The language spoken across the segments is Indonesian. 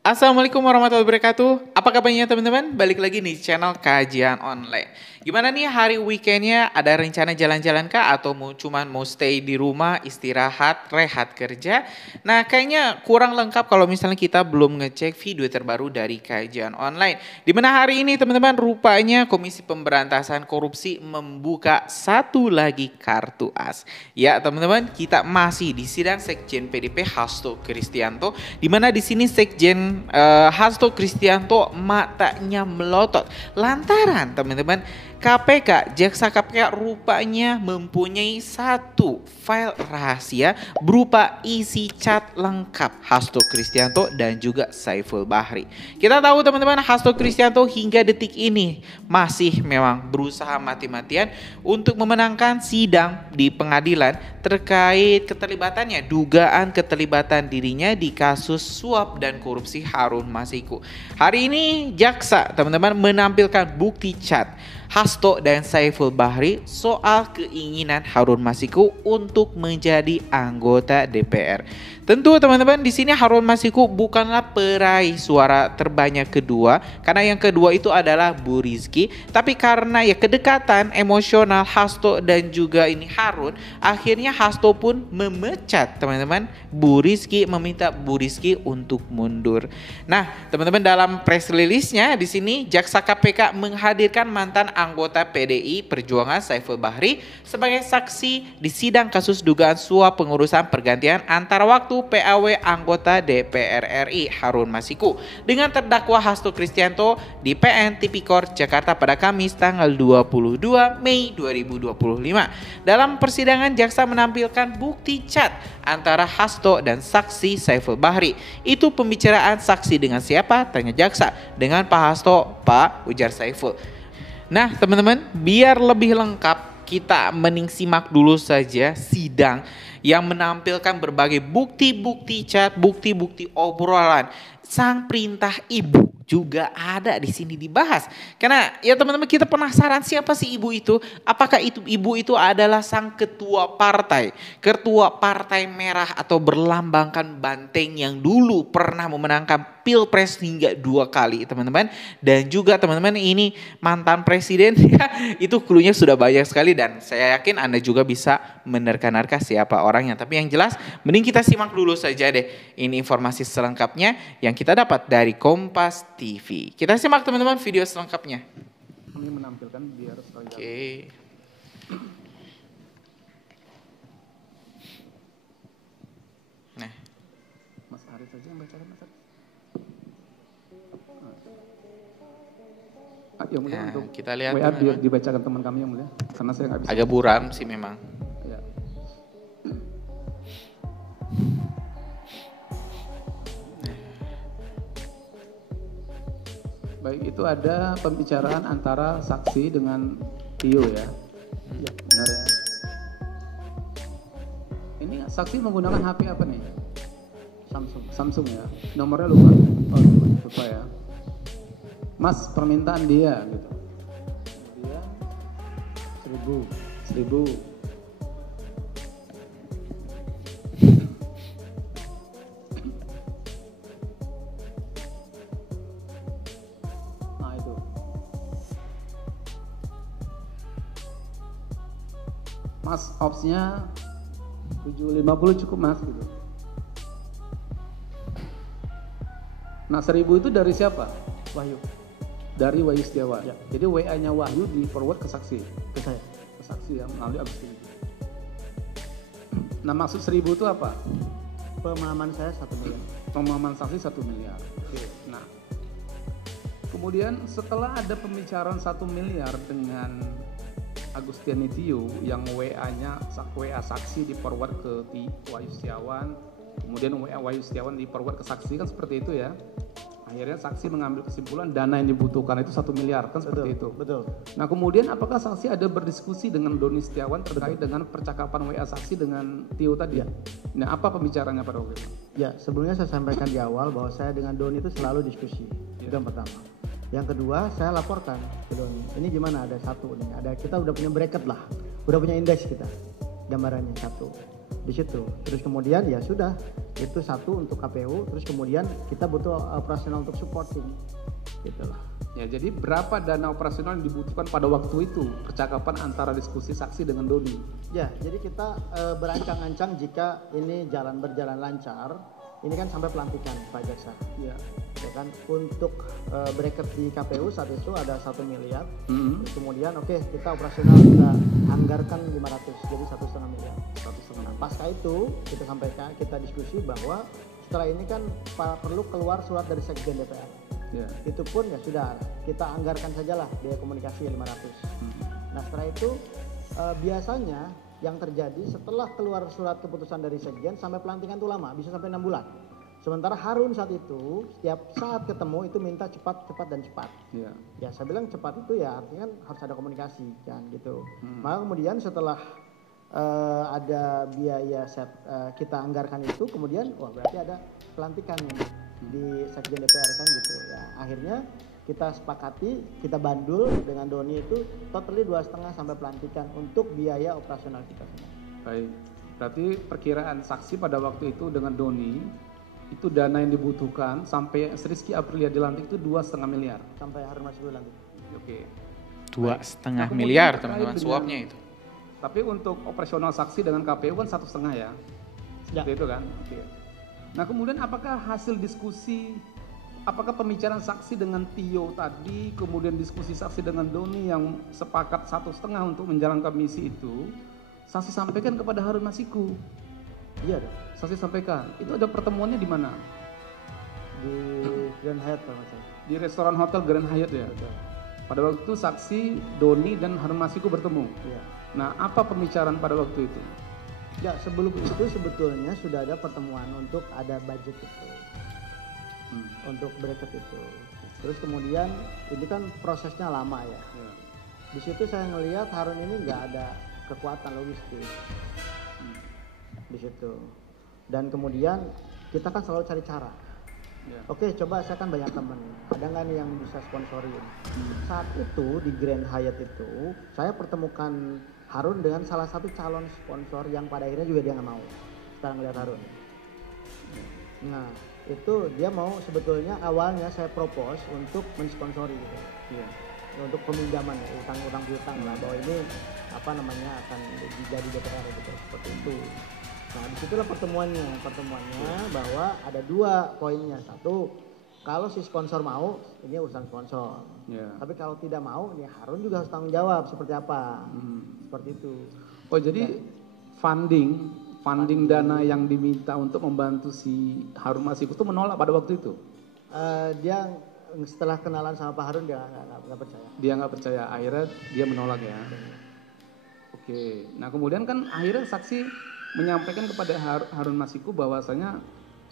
Assalamualaikum warahmatullahi wabarakatuh. Apa kabarnya teman-teman? Balik lagi nih channel kajian online. Gimana nih hari weekendnya? Ada rencana jalan-jalan kah? Atau cuman mau stay di rumah, istirahat, rehat kerja? Nah kayaknya kurang lengkap kalau misalnya kita belum ngecek video terbaru dari kajian online. Dimana hari ini teman-teman rupanya Komisi Pemberantasan Korupsi membuka satu lagi kartu as. Ya teman-teman, kita masih di sidang Sekjen PDP Hasto Kristianto, di mana di sini Sekjen Hasto Kristianto matanya melotot lantaran teman-teman KPK, Jaksa KPK rupanya mempunyai satu file rahasia berupa isi chat lengkap Hasto Kristianto dan juga Saiful Bahri. Kita tahu teman-teman, Hasto Kristianto hingga detik ini masih memang berusaha mati-matian untuk memenangkan sidang di pengadilan terkait keterlibatannya, dugaan keterlibatan dirinya di kasus suap dan korupsi Harun Masiku. Hari ini jaksa teman-teman menampilkan bukti chat Hasto dan Saiful Bahri soal keinginan Harun Masiku untuk menjadi anggota DPR. Tentu teman-teman di sini Harun Masiku bukanlah peraih suara terbanyak kedua, karena yang kedua itu adalah Bu Rizky. Tapi karena ya kedekatan emosional Hasto dan juga ini Harun, akhirnya Hasto pun memecat teman-teman Bu Rizky, meminta Bu Rizky untuk mundur. Nah teman-teman, dalam press release-nya di sini Jaksa KPK menghadirkan mantan anggota PDI Perjuangan Saiful Bahri sebagai saksi di sidang kasus dugaan suap pengurusan pergantian antara waktu PAW anggota DPR RI Harun Masiku dengan terdakwa Hasto Kristianto di PN Tipikor Jakarta pada Kamis tanggal 22 Mei 2025. Dalam persidangan jaksa menampilkan bukti chat antara Hasto dan saksi Saiful Bahri. Itu pembicaraan saksi dengan siapa? Tanya jaksa. Dengan Pak Hasto, Pak, ujar Saiful. Nah teman-teman, biar lebih lengkap kita mending simak dulu saja sidang yang menampilkan berbagai bukti-bukti chat, bukti-bukti obrolan sang perintah ibu juga ada di sini dibahas. Karena ya teman-teman, kita penasaran siapa sih ibu itu? Apakah itu ibu itu adalah sang ketua partai merah atau berlambangkan banteng yang dulu pernah memenangkan Pilpres hingga 2 kali teman-teman. Dan juga teman-teman ini mantan presiden ya, itu cluenya sudah banyak sekali dan saya yakin Anda juga bisa menerka-nerka siapa orangnya. Tapi yang jelas mending kita simak dulu saja deh ini informasi selengkapnya yang kita dapat dari Kompas TV. Kita simak teman-teman video selengkapnya. Kami menampilkan biar sekali. Oke. Nah, Mas Haris saja yang bacakan, Mas Haris. Yang mulia, nah untuk kita lihat WA teman-teman. dibacakan teman kami yang mulia, karena saya nggak bisa. Agak buram sih memang. Ya. Baik, itu ada pembicaraan antara saksi dengan Tio ya. Iya, benar ya. Ini saksi menggunakan HP apa nih? Samsung ya. Nomornya lupa. Oh, lupa ya. Mas, permintaan dia gitu. Dia 1000. Nah itu. Mas, opsnya 750 cukup mas gitu. Nah 1000 itu dari siapa? Wahyu. Dari Wahyu Setiawan. Ya. Jadi WA-nya Wahyu di forward ke saksi. Ke saya. Ke saksi ya, melalui Agustin. Nah maksud 1000 itu apa? Pemahaman saya 1 miliar. Pemahaman saksi 1 miliar. Oke. Nah kemudian setelah ada pembicaraan 1 miliar dengan Agustiani Tio yang WA-nya WA saksi di forward ke Wahyu Setiawan, kemudian WA Wahyu Setiawan di forward ke saksi, kan seperti itu ya. Akhirnya saksi mengambil kesimpulan dana yang dibutuhkan itu 1 miliar, kan seperti itu. Betul. Nah kemudian apakah saksi ada berdiskusi dengan Doni Setiawan terkait dengan percakapan WA saksi dengan Tio tadi? Ya. Nah apa pembicaranya pada waktu itu? Ya sebelumnya saya sampaikan di awal bahwa saya dengan Doni itu selalu diskusi. Itu yang pertama. Yang kedua saya laporkan ke Doni. Ini gimana, ada satu nih, kita udah punya bracket lah, udah punya indeks kita, gambarannya satu. di situ. Terus kemudian ya sudah, itu satu untuk KPU, terus kemudian kita butuh operasional untuk supporting, gitulah. Ya, jadi berapa dana operasional yang dibutuhkan pada waktu itu percakapan antara diskusi saksi dengan Doni? Ya, jadi kita berancang-ancang jika ini berjalan lancar, ini kan sampai pelantikan Pak Jaksa. Ya. Ya kan, untuk bracket di KPU saat itu ada 1 miliar. Terus kemudian kita operasional kita anggarkan 500, jadi 1,5 miliar. 1,5. Nah, pasca itu kita sampaikan, kita diskusi bahwa setelah ini kan perlu keluar surat dari Sekjen DPR. Ya. Itu pun ya sudah kita anggarkan sajalah biaya komunikasi 500. Nah, setelah itu biasanya yang terjadi setelah keluar surat keputusan dari Sekjen sampai pelantikan itu lama, bisa sampai 6 bulan. Sementara Harun saat itu setiap saat ketemu itu minta cepat dan cepat. Ya. Ya saya bilang cepat itu ya artinya kan harus ada komunikasi kan gitu. Maka kemudian setelah ada biaya kita anggarkan itu, kemudian berarti ada pelantikan nih di Sekjen DPR kan gitu ya. Akhirnya kita sepakati, kita bandul dengan Doni itu totally 2,5 sampai pelantikan untuk biaya operasional kita semua. Baik, berarti perkiraan saksi pada waktu itu dengan Doni itu dana yang dibutuhkan sampai Rizky Aprilia dilantik itu 2,5 miliar. Sampai Harun Masiku dilantik. Oke. 2,5 miliar teman-teman suapnya itu. Tapi untuk operasional saksi dengan KPU kan 1,5 ya. Seperti itu kan. Oke. Nah kemudian apakah hasil diskusi, apakah pembicaraan saksi dengan Tio tadi, kemudian diskusi saksi dengan Doni yang sepakat 1,5 untuk menjalankan misi itu, saksi sampaikan kepada Harun Masiku? Iya dong. Saksi sampaikan. Itu ada pertemuannya di mana? Di Grand Hyatt kalau nggak salah. Di restoran hotel Grand Hyatt ya. Betul. Pada waktu itu saksi Doni dan Harun Masiku bertemu. Iya. Nah apa pembicaraan pada waktu itu? Ya sebelum itu sebetulnya sudah ada pertemuan untuk ada budget itu. Untuk bracket itu. Terus kemudian ini kan prosesnya lama ya. Di situ saya ngelihat Harun ini nggak ada kekuatan logistik di situ. Dan kemudian kita kan selalu cari cara. Oke, coba saya kan banyak teman. Ada nggak nih yang bisa sponsorin? Saat itu di Grand Hyatt itu saya pertemukan Harun dengan salah satu calon sponsor yang pada akhirnya juga dia nggak mau. Sekarang ngeliat Harun. Nah, itu dia mau sebetulnya awalnya saya propose untuk mensponsori gitu. Untuk peminjaman ya, utang lah bahwa ini akan jadi DPR gitu seperti itu. Nah disitulah pertemuannya bahwa ada 2 poinnya. Satu, kalau si sponsor mau ini urusan sponsor. Tapi kalau tidak mau ini Harun juga harus tanggung jawab seperti apa. Seperti itu. Oh jadi funding dana yang diminta untuk membantu si Harun Masiku itu menolak pada waktu itu? Dia setelah kenalan sama Pak Harun dia nggak percaya. Dia nggak percaya, akhirnya dia menolak ya. Oke, nah kemudian kan akhirnya saksi menyampaikan kepada Harun Masiku bahwasanya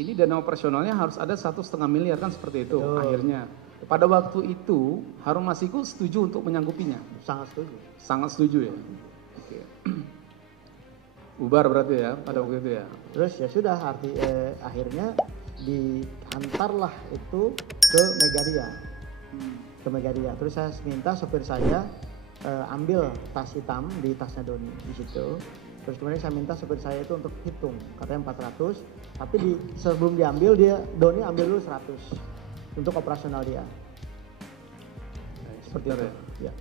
ini dana operasionalnya harus ada 1,5 miliar kan seperti itu. Betul. Akhirnya pada waktu itu Harun Masiku setuju untuk menyanggupinya. Sangat setuju ya. Oke. Bubar berarti ya pada waktu itu ya. Terus ya sudah akhirnya diantarlah itu ke Megaria. Terus saya minta sopir saya ambil tas hitam di tasnya Doni di situ. Terus kemudian saya minta sopir saya itu untuk hitung, katanya 400. Tapi sebelum diambil Doni ambil dulu 100 untuk operasional dia. Seperti itu. Ya.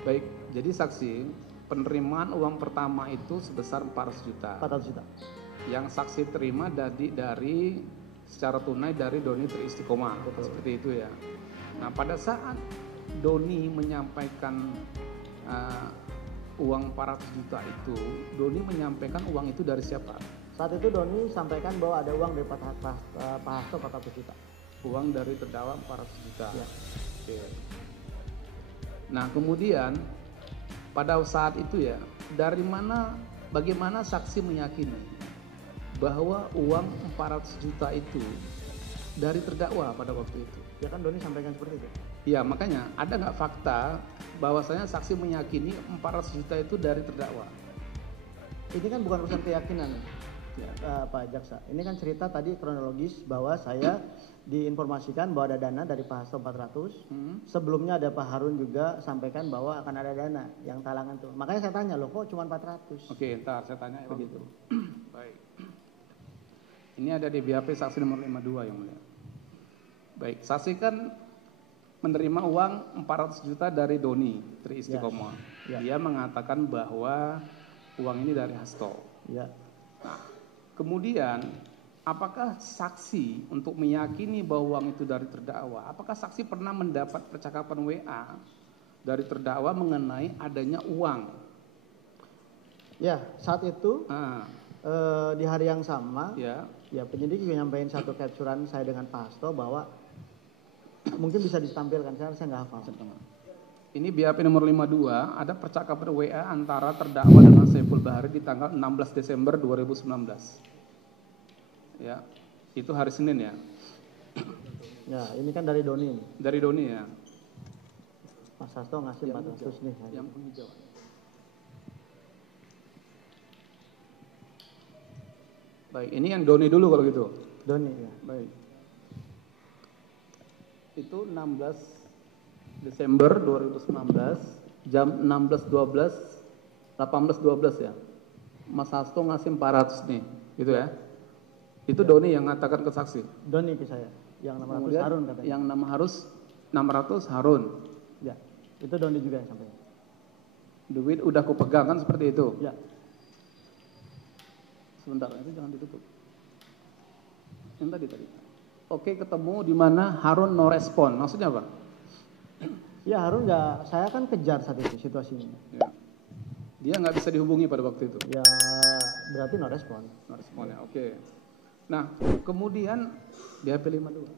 Baik, jadi saksi penerimaan uang pertama itu sebesar 400 juta. 400 juta. Yang saksi terima dari secara tunai dari Doni Triistiqomah. Seperti itu ya. Nah pada saat Doni menyampaikan uang 400 juta itu, Doni menyampaikan uang itu dari siapa? Saat itu Doni sampaikan bahwa ada uang dari Pak Hasto 400 juta. Uang dari terdakwa 400 juta. Ya. Oke. Nah kemudian pada saat itu ya, bagaimana saksi meyakini bahwa uang 400 juta itu dari terdakwa pada waktu itu? Ya kan Doni sampaikan seperti itu. Iya makanya ada nggak fakta bahwasanya saksi meyakini 400 juta itu dari terdakwa? Ini kan bukan urusan keyakinan. Pak Jaksa. Ini kan cerita tadi kronologis bahwa saya diinformasikan bahwa ada dana dari Pak Hasto 400. Sebelumnya ada Pak Harun juga sampaikan bahwa akan ada dana yang talangan tuh. Makanya saya tanya loh, kok cuma 400? Oke, ntar saya tanya begitu. Baik. Ini ada di BAP saksi nomor 52 yang mulia. Baik, saksi kan menerima uang 400 juta dari Doni Tri Istiqomah. Ya. Dia mengatakan bahwa uang ini dari Hasto. Ya. Nah, kemudian apakah saksi untuk meyakini bahwa uang itu dari terdakwa? Apakah saksi pernah mendapat percakapan WA dari terdakwa mengenai adanya uang? Ya, saat itu di hari yang sama, Ya. penyidik juga nyampein satu capturean saya dengan Pak Hasto bahwa mungkin bisa ditampilkan, saya nggak hafal. Ini BAP nomor 52, ada percakapan WA antara terdakwa dengan Saiful Bahri di tanggal 16 Desember 2019. Ya, itu hari Senin ya. Ya, ini kan dari Doni. Dari Doni ya. Mas Hasto ngasih 400 nih. Yang penghijauan. Baik, ini yang Doni dulu kalau gitu. Doni ya. Baik. Itu 16 Desember 2019 jam 16.12 18.12 ya. Mas Hasto ngasih 400 nih, gitu ya. Itu Doni yang ngatakan ke saksi. Doni ke saya. Yang 600 Kemudian Harun katanya. yang 600 Harun. Ya. Itu Doni juga yang sampaikan. Duit udah kupegang kan seperti itu. Ya. Sebentar, itu jangan ditutup. Yang tadi. Oke, ketemu di mana Harun no respon. Maksudnya apa? Ya Harun nggak, saya kan kejar saat itu situasinya. Ya. Dia nggak bisa dihubungi pada waktu itu. Ya berarti no respon. No responnya, oke. Nah, kemudian dia pilih 52.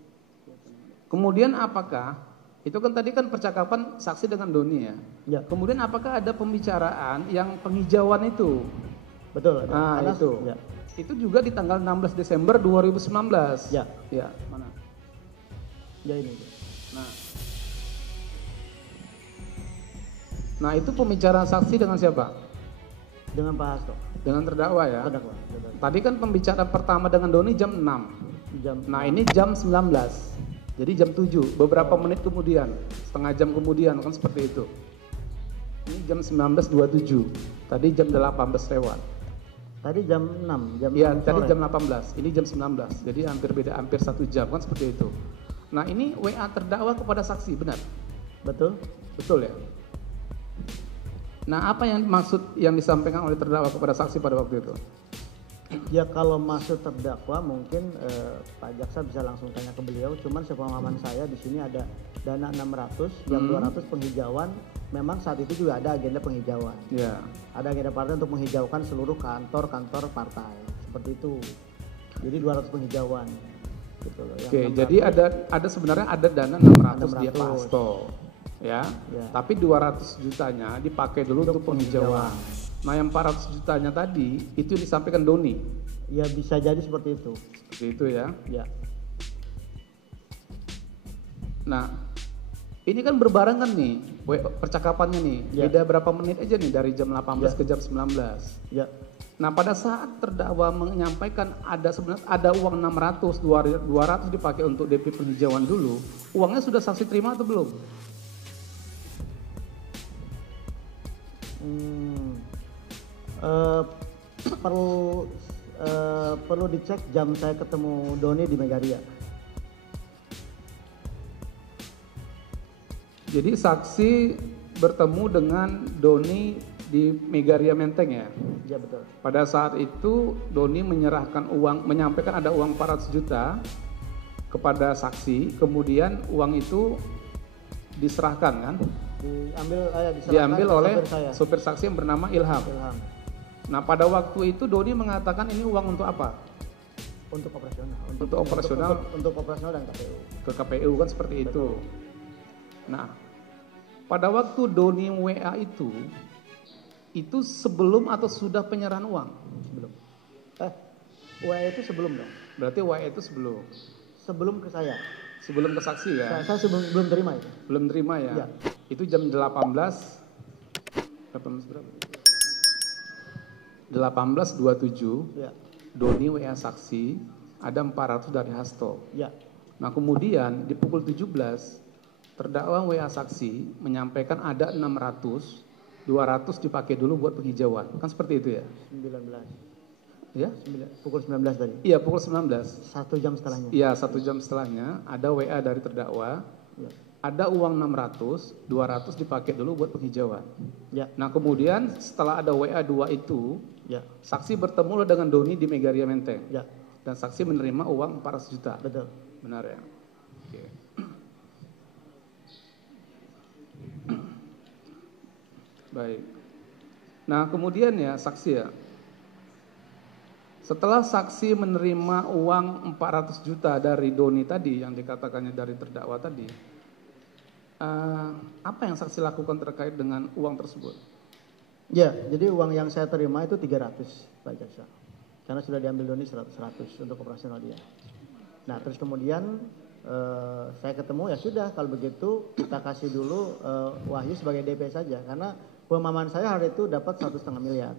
Kemudian apakah itu kan tadi kan percakapan saksi dengan Doni ya? Ya. Kemudian apakah ada pembicaraan yang penghijauan itu? Betul. Nah, Karena, itu. Ya. Itu juga di tanggal 16 Desember 2019. Ya. Ya, mana? Ya ini. Nah, itu pembicaraan saksi dengan siapa? Dengan Pak Hasto. Dengan terdakwa ya. Terdakwa. Tadi kan pembicaraan pertama dengan Doni jam 6. Nah, ini jam 19. Jadi jam 7, beberapa menit kemudian, setengah jam kemudian kan seperti itu. Ini jam 19.27. Tadi jam 18 lewat. Tadi jam 6. Iya, 6 tadi sore. jam 18. Ini jam 19. Jadi hampir 1 jam kan seperti itu. Nah, ini WA terdakwa kepada saksi, benar? Betul. Betul ya? Nah, apa yang maksud yang disampaikan oleh terdakwa kepada saksi pada waktu itu? Ya kalau maksud terdakwa mungkin Pak Jaksa bisa langsung tanya ke beliau. Cuman sepemahaman saya di sini ada dana 600, yang 200 penghijauan. Memang saat itu juga ada agenda penghijauan. Ya. Ada agenda partai untuk menghijaukan seluruh kantor-kantor partai. Seperti itu. Jadi 200 penghijauan. Gitu loh. Yang Oke, 600, jadi ada sebenarnya ada dana 600 dia 600. Pak Hasto. Ya. Ya. Tapi 200 jutanya dipakai dulu untuk penghijauan. Nah, yang 400 jutanya tadi itu disampaikan Doni. Ya bisa jadi seperti itu. Seperti itu ya. Ya. Nah, ini kan berbarengan nih percakapannya nih. Ya. Beda berapa menit aja nih dari jam 18 Ya. ke jam 19. Ya. Nah, pada saat terdakwa menyampaikan ada sebenarnya ada uang 600, 200 dipakai untuk DP penghijauan dulu, uangnya sudah saksi terima atau belum? Perlu dicek jam saya ketemu Doni di Megaria. Jadi saksi bertemu dengan Doni di Megaria Menteng ya. Ya betul. Pada saat itu Doni menyerahkan uang, menyampaikan ada uang 400 juta kepada saksi, kemudian uang itu diserahkan kan? Diambil oleh sopir saksi yang bernama Ilham. Nah, pada waktu itu Doni mengatakan ini uang untuk apa? Untuk operasional. Untuk operasional. Untuk operasional dan KPU. Ke KPU kan seperti itu. Nah, pada waktu Doni WA itu sebelum atau sudah penyerahan uang? Sebelum. WA itu sebelum dong. Berarti WA itu sebelum. Sebelum ke saya. Sebelum ke saksi ya? Saya belum terima itu. Belum terima ya? Ya. Itu jam 18 berapa? 18.27. Ya. Doni WA saksi, ada 400 dari Hasto. Ya, Nah kemudian di pukul 17, terdakwa WA saksi menyampaikan ada 600, 200 dipakai dulu buat penghijauan. Kan seperti itu ya? 19. Ya? Pukul 19 tadi. Iya pukul 19. 1 jam setelahnya. Iya 1 jam setelahnya ada WA dari terdakwa, Ya. ada uang 600, 200 dipakai dulu buat penghijauan. Ya. Nah kemudian setelah ada WA 2 itu, Ya. saksi bertemu dengan Doni di Megaria Menteng. Ya. Dan saksi menerima uang 400 juta. Betul. Benar ya? Oke. Baik. Nah kemudian ya saksi ya. Setelah saksi menerima uang 400 juta dari Doni tadi yang dikatakannya dari terdakwa tadi, apa yang saksi lakukan terkait dengan uang tersebut? Ya, jadi uang yang saya terima itu 300 Pak Jaksa. Karena sudah diambil Doni 100 untuk operasional dia. Nah terus kemudian saya ketemu ya sudah kalau begitu kita kasih dulu Wahyu sebagai DP saja. Karena pemahaman saya hari itu dapat 1,5 miliar.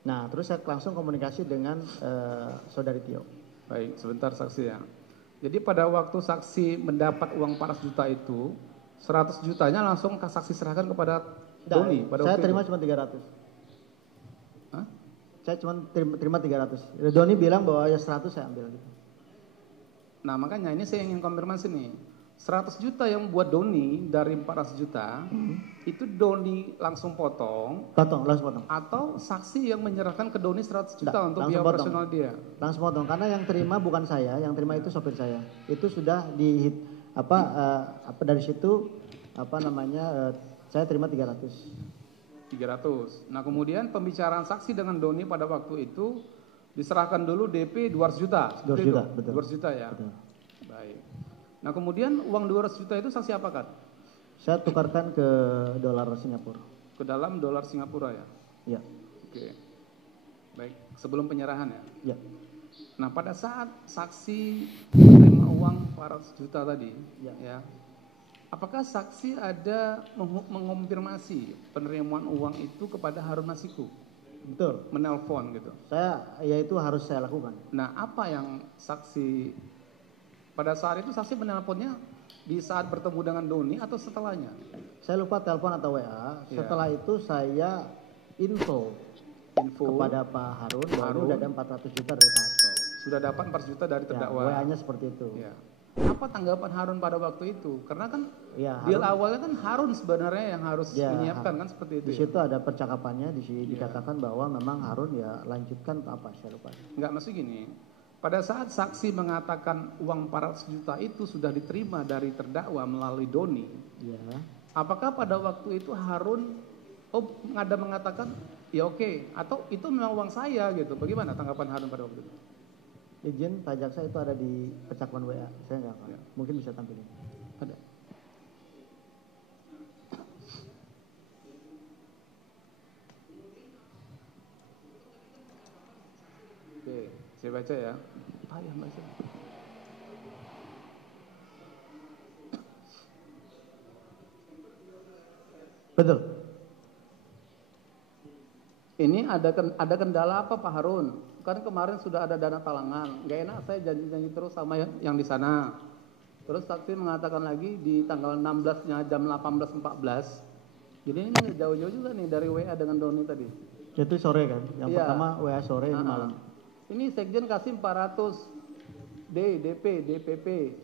Nah terus saya langsung komunikasi dengan saudari Tio. Baik, sebentar saksi ya. Jadi pada waktu saksi mendapat uang 400 juta itu, 100 jutanya langsung saksi serahkan kepada Doni. Pada Saya waktu terima itu. cuma 300. Hah? Saya cuma terima 300. Doni bilang bahwa ya 100 saya ambil gitu. Nah makanya ini saya ingin konfirmasi nih. 100 juta yang buat Doni dari 400 juta, itu Doni langsung potong, Langsung potong. atau saksi yang menyerahkan ke Doni 100 juta Nggak, untuk langsung biaya potong. operasional dia? Langsung potong karena yang terima bukan saya, yang terima itu sopir saya. Itu sudah dari situ saya terima 300. 300. Nah kemudian pembicaraan saksi dengan Doni pada waktu itu diserahkan dulu DP 200 juta. 200 seperti juta, itu? betul. 200 juta ya. Betul. Baik. Nah kemudian uang 200 juta itu saksi apakan? Saya tukarkan ke dolar Singapura. Ke dalam dolar Singapura ya. Ya, Oke. Baik, sebelum penyerahan ya. ya. Nah pada saat saksi menerima uang 400 juta tadi, ya, apakah saksi ada mengonfirmasi penerimaan uang itu kepada Harun Masiku? Betul. Menelpon gitu. Itu harus saya lakukan. Nah apa yang saksi, pada saat itu saksi menelponnya di saat bertemu dengan Doni atau setelahnya? Saya lupa telepon atau WA. Iya. Setelah itu saya info kepada Pak Harun bahwa udah ada 400 juta dari Pak Hasto. Sudah dapat 4 juta dari terdakwa. WA-nya seperti itu. Ya. Apa tanggapan Harun pada waktu itu? Karena kan deal awalnya kan Harun sebenarnya yang harus menyiapkan kan seperti itu. Di situ ada percakapannya, dikatakan bahwa memang Harun ya lanjutkan apa saya lupa. Enggak, maksud gini. Pada saat saksi mengatakan uang 400 juta itu sudah diterima dari terdakwa melalui Doni. Ya. Apakah pada waktu itu Harun ada mengatakan ya oke, atau itu memang uang saya gitu? Bagaimana tanggapan Harun pada waktu itu? Izin Pak Jaksa itu ada di percakapan WA. Saya nggak hafal. Ya. Mungkin bisa tampilin. Ada. Oke, saya baca ya. Payah baca. Betul. Ini ada kendala apa Pak Harun? Kan kemarin sudah ada dana talangan. Gak enak saya janji-janji terus sama yang di sana. Terus saksi mengatakan lagi di tanggal 16-nya jam 18.14. Jadi ini nggak jauh-jauh juga nih dari WA dengan Doni tadi. Itu sore kan? Yang Iya. pertama WA sore, ini malam. Ini sekjen kasih 400 DP, DPP.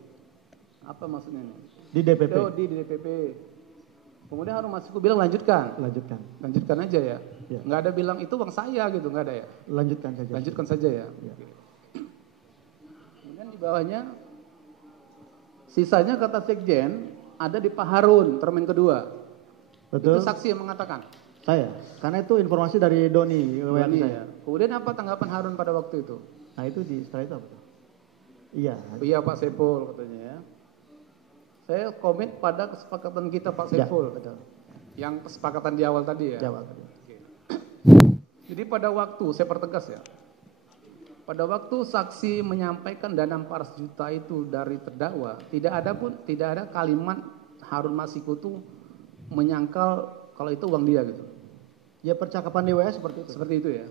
Apa maksudnya ini? Di DPP. Oh, di DPP. Kemudian Harun Masiku bilang lanjutkan. Lanjutkan aja ya. Ya. Nggak ada bilang itu uang saya gitu, nggak ada ya. Lanjutkan saja. Lanjutkan saja ya. Ya. Kemudian di bawahnya sisanya kata sekjen ada di Pak Harun termin kedua. Betul. Itu saksi yang mengatakan. Saya. Karena itu informasi dari Doni WA Doni, saya. ya. Kemudian apa tanggapan Harun pada waktu itu? Nah itu setelah itu apa tuh? Iya. Iya Pak Saiful katanya ya. Saya komit pada kesepakatan kita Pak Saiful. Ya, betul. Yang kesepakatan di awal tadi ya. Jawab. Jadi pada waktu, saya pertegas ya. Pada waktu saksi menyampaikan dana 400 juta itu dari terdakwa, tidak ada kalimat Harun Masiku itu menyangkal kalau itu uang dia gitu. Ya percakapan di WA seperti itu. Seperti itu ya.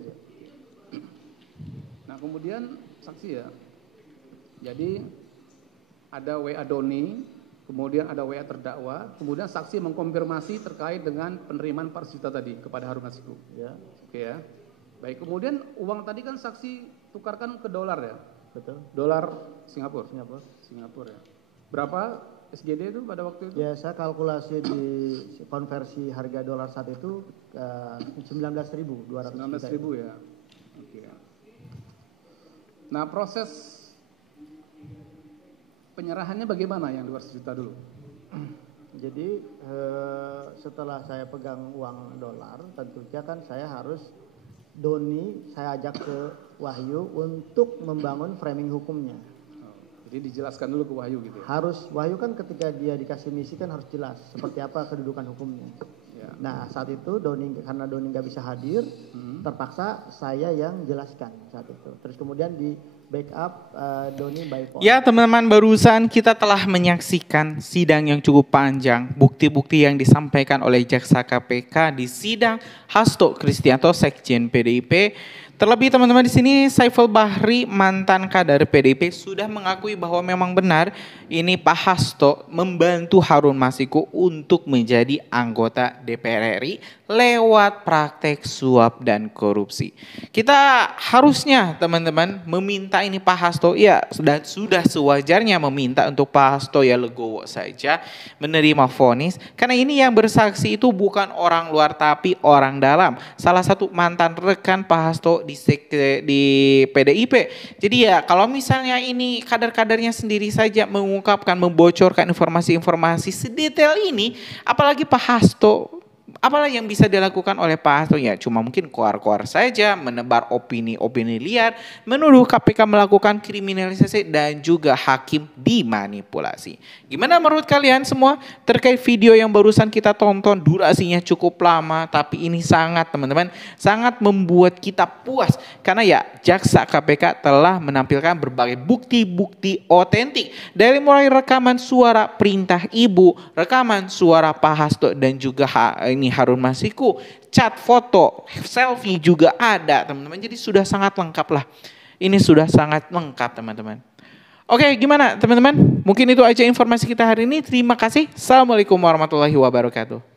Nah kemudian saksi ya, jadi ada WA Doni, kemudian ada WA terdakwa, kemudian saksi mengkonfirmasi terkait dengan penerimaan 400 juta tadi kepada Harun Masiku. Ya, Oke ya. Baik, kemudian uang tadi kan saksi tukarkan ke dolar ya? betul. Dolar Singapura? Singapura. Singapura ya. Berapa SGD itu pada waktu itu? Ya, saya kalkulasi di konversi harga dolar saat itu 19.200. 19.000 ya. Oke. Nah proses penyerahannya bagaimana yang 200 juta dulu? Jadi setelah saya pegang uang dolar, tentunya kan saya harus Doni saya ajak ke Wahyu untuk membangun framing hukumnya. Jadi dijelaskan dulu ke Wahyu gitu ya? Harus, Wahyu kan ketika dia dikasih misi kan harus jelas seperti apa kedudukan hukumnya. Ya. Nah saat itu karena Doni nggak bisa hadir, terpaksa saya yang jelaskan saat itu. Terus kemudian di backup Doni by phone. Ya teman-teman, barusan kita telah menyaksikan sidang yang cukup panjang. Bukti-bukti yang disampaikan oleh Jaksa KPK di sidang Hasto Kristianto, Sekjen PDIP. Terlebih teman-teman di sini Saiful Bahri, mantan kader PDIP, sudah mengakui bahwa memang benar ini Pak Hasto membantu Harun Masiku untuk menjadi anggota DPR RI lewat praktek suap dan korupsi. Kita harusnya teman-teman meminta ini Pak Hasto, ya sudah sewajarnya meminta untuk Pak Hasto ya legowo saja menerima vonis, karena ini yang bersaksi itu bukan orang luar tapi orang dalam. Salah satu mantan rekan Pak Hasto di PDIP. Jadi ya kalau misalnya ini kader-kadernya sendiri saja mengungkapkan, membocorkan informasi-informasi sedetail ini, apalagi Pak Hasto, apalah yang bisa dilakukan oleh Pak Hasto? Ya cuma mungkin koar-koar saja, menebar opini-opini liar, menuduh KPK melakukan kriminalisasi dan juga hakim dimanipulasi. Gimana menurut kalian semua terkait video yang barusan kita tonton? Durasinya cukup lama, tapi ini sangat teman-teman, sangat membuat kita puas. Karena ya Jaksa KPK telah menampilkan berbagai bukti-bukti otentik. Dari mulai rekaman suara perintah ibu, rekaman suara Pak Hasto dan juga ini Harun Masiku, chat, foto, selfie juga ada teman-teman. Jadi sudah sangat lengkap lah. Ini sudah sangat lengkap teman-teman. Oke, gimana teman-teman? Mungkin itu aja informasi kita hari ini. Terima kasih. Assalamualaikum warahmatullahi wabarakatuh.